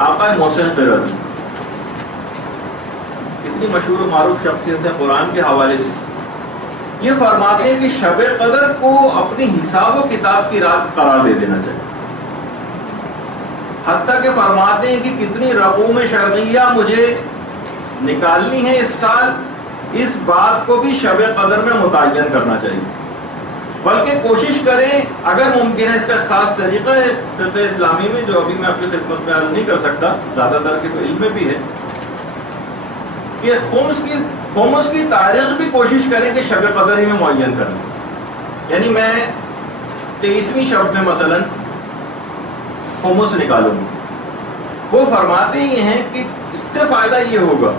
آقا محسن قرظی اتنی مشہور و معروف شخصیت ہے قرآن کے حوالے سے، یہ فرماتے ہیں کہ شب قدر کو اپنی حساب و کتاب کی رات قرار دے دینا چاہیے، حتیٰ کہ فرماتے ہیں کہ کتنی رقوم شرعیہ مجھے نکالنی ہے اس سال، اس بات کو بھی شب قدر میں متعین کرنا چاہیے، بلکہ کوشش کریں اگر ممکن ہے۔ اس کا خاص طریقہ ہے فقہ اسلامی میں جو ابھی میں اپنی خدمت میں عرض نہیں کر سکتا، زیادہ تر کے تو علم میں بھی ہے، کہ خمس کی تاریخ بھی کوشش کریں کہ شب قدر ہی میں معین کریں، یعنی میں 23ویں شب میں مثلا خمس نکالوں گی۔ وہ فرماتے ہی ہیں کہ اس سے فائدہ یہ ہوگا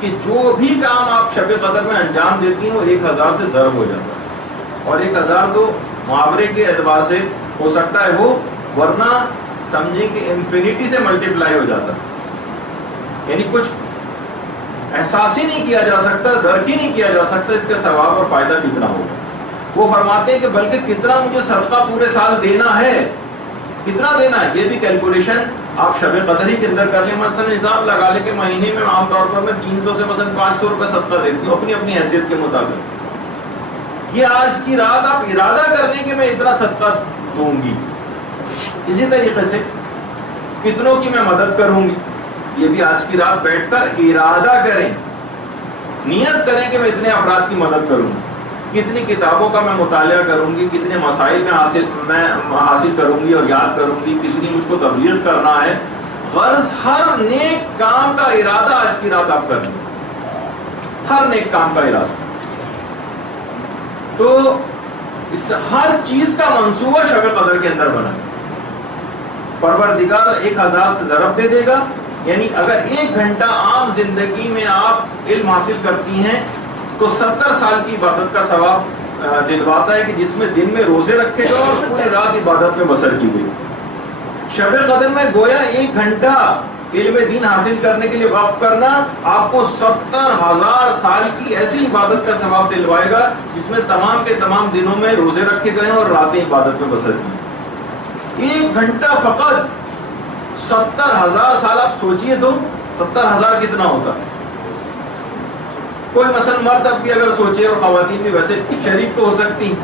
کہ جو بھی کام آپ شب قدر میں انجام دیتی ہیں وہ 1000 سے ضرب ہو جاتا ہے، اور 1000 تو محاورے کے اعتبار سے ہو سکتا ہے وہ، ورنہ سمجھیں کہ انفینٹی سے ملٹیپلائی ہو جاتا ہے، یعنی کچھ احساس ہی نہیں کیا جا سکتا، درک ہی نہیں کیا جا سکتا اس کا ثواب اور فائدہ کتنا ہوگا۔ وہ فرماتے ہیں کہ بلکہ کتنا مجھے صدقہ پورے سال دینا ہے، کتنا دینا ہے یہ بھی کیلکولیشن آپ شب قدر ہی کے اندر کر لیں۔ مثلا حساب لگا لیں کہ مہینے میں عام طور پر میں 300 سے مثلا 500 روپے صدقہ دیتی ہوں اپنی اپنی حیثیت کے مطابق، یہ آج کی رات آپ ارادہ کر لیں کہ میں اتنا صدقہ دوں گی، اسی طریقے سے کتنوں کی میں مدد کروں گی، یہ بھی آج کی رات بیٹھ کر ارادہ کریں، نیت کریں کہ میں اتنے افراد کی مدد کروں گی، کتنی کتابوں کا میں مطالعہ کروں گی، کتنے مسائل میں حاصل کروں گی اور یاد کروں گی، کتنی مجھ کو تبلیغ کرنا ہے۔ غرض ہر نیک کام کا ارادہ آج کی رات آپ کر لیں، ہر نیک کام کا ارادہ، تو اس ہر چیز کا منصوبہ شب قدر کے اندر بنا، پروردگار 1000 سے ضرب دے دے گا، یعنی اگر 1 گھنٹہ عام زندگی میں آپ علم حاصل کرتی ہیں تو 70 سال کی عبادت کا ثواب دلواتا ہے، کہ جس میں دن میں روزے رکھے گا اور پوری رات عبادت میں بسر کی گئی۔ شب قدر میں گویا 1 گھنٹہ علم دین حاصل کرنے کے لیے وقف کرنا آپ کو 70,000 سال کی ایسی عبادت کا ثواب دلوائے گا جس میں تمام کے تمام دنوں میں روزے رکھے گئے اور راتیں عبادت میں بسر کی۔ 1 گھنٹہ فقط 70,000 سال، آپ سوچئے تو 70,000 کتنا ہوتا ہے؟ کوئی مثلا مرد اب بھی اگر سوچے، اور خواتین بھی ویسے شریک تو ہو سکتی ہیں،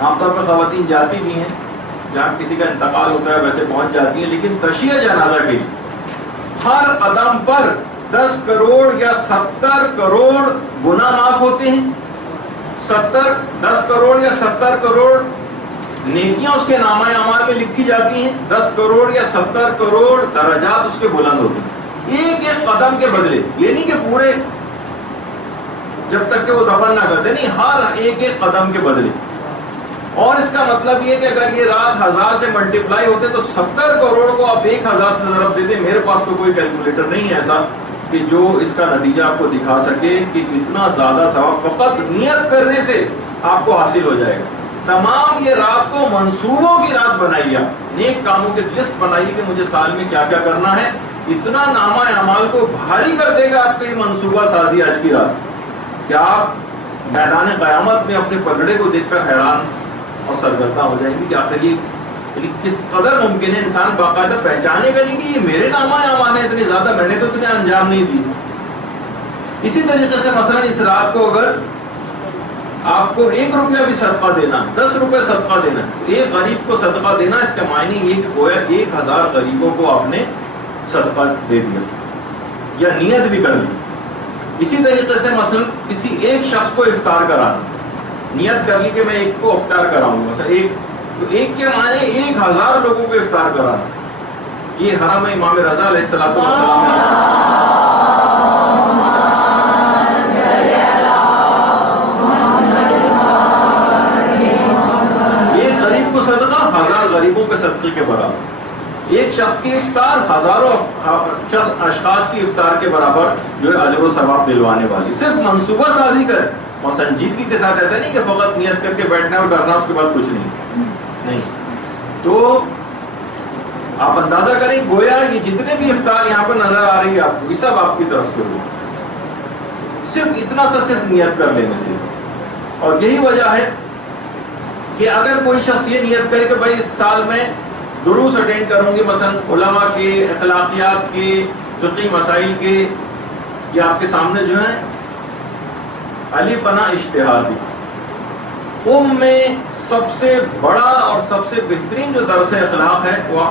عام طور پر خواتین جاتی بھی ہیں جہاں کسی کا انتقال ہوتا ہے ویسے پہنچ جاتی ہیں، لیکن تشیع جنازہ کے لیے ہر قدم پر 10 کروڑ یا 70 کروڑ گناہ معاف ہوتے ہیں، 10 کروڑ یا 70 کروڑ نیکیاں اس کے نامہ اعمال میں لکھی جاتی ہیں، 10 کروڑ یا 70 کروڑ درجات اس کے بلند ہوتے ہیں، ایک ایک قدم کے بدلے، یہ نہیں کہ پورے جب تک کہ وہ دفن نہ کرتے، نہیں، ہر ایک ایک قدم کے بدلے۔ اور اس کا مطلب یہ کہ اگر یہ رات 1000 سے ملٹیپلائی ہوتے تو 70 کروڑ کو آپ 1000 سے ضرب دیتے۔ میرے پاس تو کوئی کیلکولیٹر نہیں ہے ایسا کہ جو اس کا نتیجہ آپ کو دکھا سکے کہ کتنا زیادہ ثواب فقط نیت کرنے سے آپ کو حاصل ہو جائے گا۔ تمام یہ رات کو منصوبوں کی رات بنائیے، نیک کاموں کی لسٹ بنائیے کہ مجھے سال میں کیا کیا کرنا ہے، اتنا نامہ اعمال کو بھاری کر دے گا آپ کی منصوبہ سازی آج کی رات کہ آپ میدان قیامت میں اپنے پگڑے کو دیکھ کر حیران اور سرگردہ ہو جائیں گے کہ آخر یہ کس قدر ممکن ہے انسان باقاعدہ پہچانے گا نہیں کہ یہ میرے نامہ اعمال ہیں اتنے زیادہ، میں نے تو اتنے انجام نہیں دی۔ اسی طریقے سے مثلا اس رات کو اگر آپ کو 1 روپیہ بھی صدقہ دینا، 10 روپے صدقہ دینا، ایک غریب کو صدقہ دینا، اس کا معنی یہ کہ گویا 1000 غریبوں کو آپ نے صدقہ دے دیا یا نیت بھی کر لی۔ اسی طریقے سے مثلا کسی ایک شخص کو افطار کرانا، نیت کر لی کہ میں ایک کو افطار کراؤں، مثلا ایک کے معنی 1000 لوگوں کو افطار کرانا۔ یہ حرم امام رضا علیہ السلام ایک غریب کو صدقہ 1000 غریبوں کے صدقے کے برابر، ایک شخص کی افطار ہزاروں اشخاص کی افطار کے برابر جو ہے اجر و ثواب دلوانے والی۔ صرف منصوبہ سازی کرے اور سنجیدگی کے ساتھ، ایسا نہیں کہ فقط نیت کر کے بیٹھنا اور کرنا اس کے بعد کچھ نہیں۔ تو آپ اندازہ کریں گویا یہ جتنے بھی افطار یہاں پر نظر آ رہی ہے آپ کو، یہ سب آپ کی طرف سے ہو، صرف اتنا سا صرف نیت کر لینے سے۔ اور یہی وجہ ہے کہ اگر کوئی شخص یہ نیت کرے کہ بھائی اس سال میں دروس اٹینڈ کروں گی مثلا علماء کے، اخلاقیات کے، فقہی مسائل کے، یہ آپ کے سامنے جو ہے علی پناہ اجتہادی میں سب سے بڑا اور سب سے بہترین جو درس اخلاق ہے وہ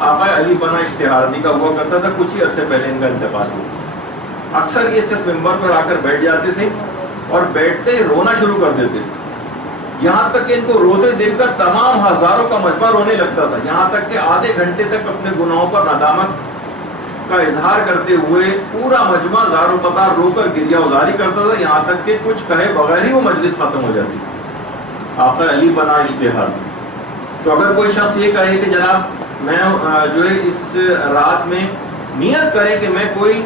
آقا علی پناہ اجتہادی کا ہوا کرتا تھا. کچھ ہی عرصے پہلے ان کا انتقال ہوا. اکثر یہ صرف ممبر پر آ کر بیٹھ جاتے تھے اور بیٹھتے ہی رونا شروع کر دیتے تھے. یہاں تک کہ ان کو روتے دیکھ کر تمام ہزاروں کا مجمع رونے لگتا تھا. یہاں تک کہ آدھے گھنٹے تک اپنے گناہوں پر ندامت کا اظہار کرتے ہوئے پورا مجمع زار و قطار رو کر گریہ ازاری کرتا تھا. یہاں تک کہ کچھ کہے بغیر ہی وہ مجلس ختم ہو جاتی. آقا علی پناہ اجتہاد. تو اگر کوئی شخص یہ کہے کہ جناب میں جو ہے اس رات میں نیت کرے کہ میں کوئی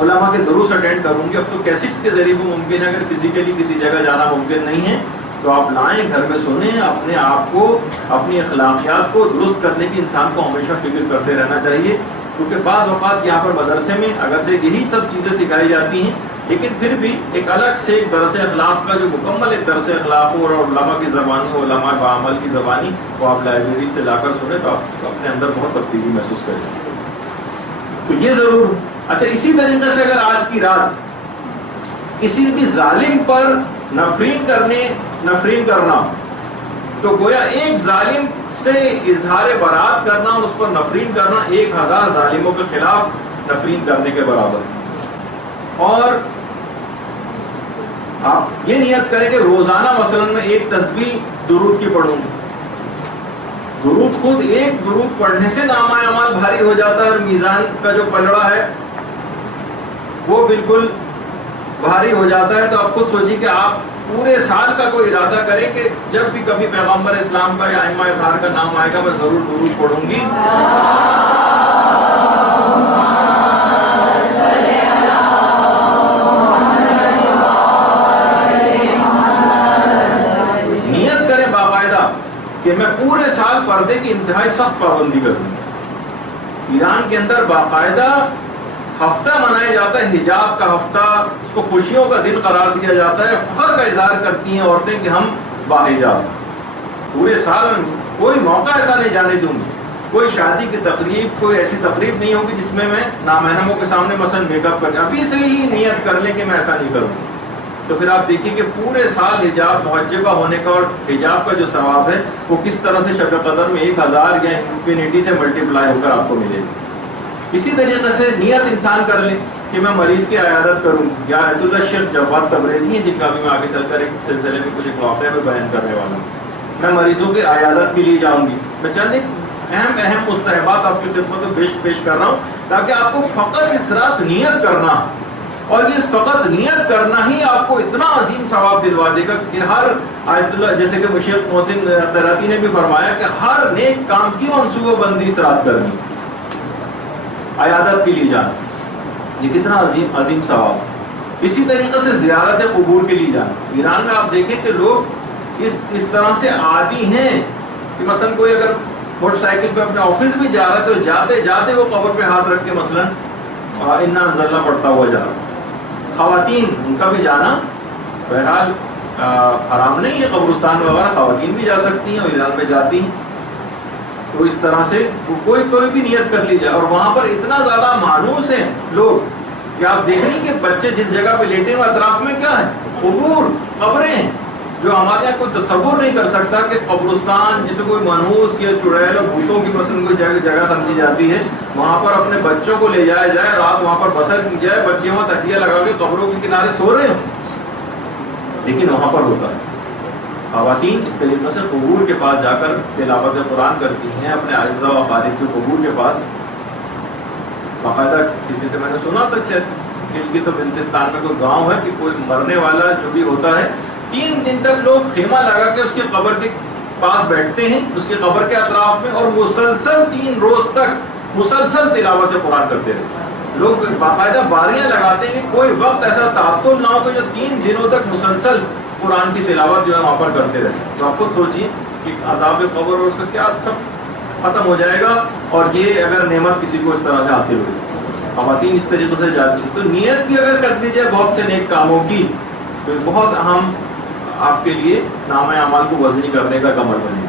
علماء کے دروس اٹینڈ کروں گی، اب تو کیسٹس کے ذریعے وہ ممکن ہے، اگر فزیکلی کسی جگہ جانا ممکن نہیں ہے تو آپ لائیں، گھر میں سنیں. اپنے آپ کو، اپنی اخلاقیات کو درست کرنے کی انسان کو ہمیشہ فکر کرتے رہنا چاہیے. کیونکہ بعض اوقات یہاں پر مدرسے میں اگرچہ یہی سب چیزیں سکھائی جاتی ہیں لیکن پھر بھی ایک الگ سے ایک درس اخلاق کا جو مکمل ایک درس اخلاق ہو اور علماء کی زبانی، علماء بعمل کی زبانی، وہ آپ لائبریری سے لا کر سنیں تو آپ اپنے اندر بہت تبدیلی محسوس کریں. تو یہ ضرور. اچھا، اسی طریقے سے اگر آج کی رات کسی بھی ظالم پر نفرین کرنا تو گویا ایک ظالم سے اظہار برات کرنا اور اس پر نفرین کرنا 1000 ظالموں کے خلاف نفرین کرنے کے برابر ہے. اور آپ یہ نیت کریں کہ روزانہ مثلا میں ایک تسبیح درود کی پڑھوں گی. درود خود ایک درود پڑھنے سے نامہ اعمال بھاری ہو جاتا ہے اور میزان کا جو پلڑا ہے وہ بالکل بھاری ہو جاتا ہے. تو آپ خود سوچیے کہ آپ پورے سال کا کوئی ارادہ کریں کہ جب بھی کبھی پیغمبر اسلام کا یا ائمہ اطہار کا نام آئے گا میں ضرور درود پڑھوں گی. نیت کریں باقاعدہ کہ میں پورے سال پردے کی انتہائی سخت پابندی کروں. ایران کے اندر باقاعدہ ہفتہ منایا جاتا ہے، حجاب کا ہفتہ، اس کو خوشیوں کا دن قرار دیا جاتا ہے. فخر کا اظہار کرتی ہیں عورتیں کہ ہم باحجاب. پورے سال کوئی موقع ایسا نہیں جانے دوں گی، کوئی شادی کی تقریب، کوئی ایسی تقریب نہیں ہوگی جس میں نامحرموں کے سامنے مثلا میک اپ کریں. ابھی سے ہی نیت کر لیں کہ میں ایسا نہیں کروں. تو پھر آپ دیکھیے کہ پورے سال حجاب محجبہ ہونے کا اور حجاب کا جو ثواب ہے وہ کس طرح سے شب قدر میں 1000 یا انفینٹی سے ملٹیپلائی ہو کر آپ کو ملے گی. اسی طریقے سے نیت انسان کر لے کہ میں مریض کی عیادت کروں. یا عید اللہ شیخ جواد تبریزی ہیں جن کا بھی میں آگے چل کر ایک سلسلے میں کچھ واقعہ میں بیان کرنے والا ہوں. میں مریضوں کی عیادت کے لیے جاؤں گی. میں چند ایک اہم مستحبات آپ کی خدمت میں پیش کر رہا ہوں تاکہ آپ کو فقط اس رات نیت کرنا، اور یہ فقط نیت کرنا ہی آپ کو اتنا عظیم ثواب دلوا دے گا کہ ہر آیت اللہ، جیسے کہ شیخ محسن قراتی نے بھی فرمایا کہ ہر نیک کام کی منصوبہ بندی اس رات کرنی، عیادت کے لیے جانا، یہ کتنا عظیم ثواب. اسی طریقے سے زیارت قبور کے لیے جانا. ایران میں آپ دیکھیں کہ لوگ اس طرح سے عادی ہیں کہ مثلا کوئی اگر موٹر سائیکل پہ اپنے آفس بھی جا رہا ہے تو جاتے جاتے وہ قبر پہ ہاتھ رکھ کے مثلا انا انزلنا پڑھتا ہوا جا رہا. خواتین ان کا بھی جانا بہرحال حرام نہیں ہے، قبرستان وغیرہ خواتین بھی جا سکتی ہیں اور ایران میں جاتی ہیں. تو اس طرح سے کوئی بھی نیت کر لی جائے. اور وہاں پر اتنا زیادہ مانوس ہیں لوگ کہ آپ دیکھ رہے ہیں کہ بچے جس جگہ پہ لیٹے ہوئے اطراف میں کیا ہے، قبور، قبریں، جو ہمارے یہاں کوئی تصور نہیں کر سکتا کہ قبرستان جسے کوئی منحوس یا چڑیل اور بھوتوں کی پسند کوئی جگہ سمجھی جاتی ہے، وہاں پر اپنے بچوں کو لے جایا جائے، رات وہاں پر بسر کی جائے، بچے وہاں تکیہ لگا کے قبروں کے کنارے سو رہے ہوں، لیکن وہاں پر ہوتا ہے. خواتین اس طریقے سے قبور کے پاس جا کر تلاوت قرآن کرتی ہیں، اپنے اعزاء و اقارب کے قبور کے پاس. باقاعدہ کسی سے میں نے سنا تھا کہ کی تو بلتستان میں کوئی گاؤں ہے کہ کوئی مرنے والا جو بھی ہوتا ہے 3 دن تک لوگ خیمہ لگا کے اس کی قبر کے پاس بیٹھتے ہیں، اس کی قبر کے اطراف میں، اور مسلسل 3 روز تک مسلسل تلاوت قرآن کرتے رہتے ہیں. لوگ باقاعدہ باریاں لگاتے ہیں کہ کوئی وقت ایسا تعطل نہ ہو کہ جو 3 دنوں تک مسلسل قرآن کی تلاوت جو ہے وہاں پر کرتے رہتے ہیں. تو آپ خود سوچیے کہ عذاب قبر اور اس کا کیا سب ختم ہو جائے گا، اور یہ اگر نعمت کسی کو اس طرح سے حاصل ہو جائے. خواتین اس طریقے سے جاتی ہیں. تو نیت بھی اگر کر دیجیے بہت سے نیک کاموں کی تو بہت اہم آپ کے لیے نامہ اعمال کو وزنی کرنے کا عمل بنے گا.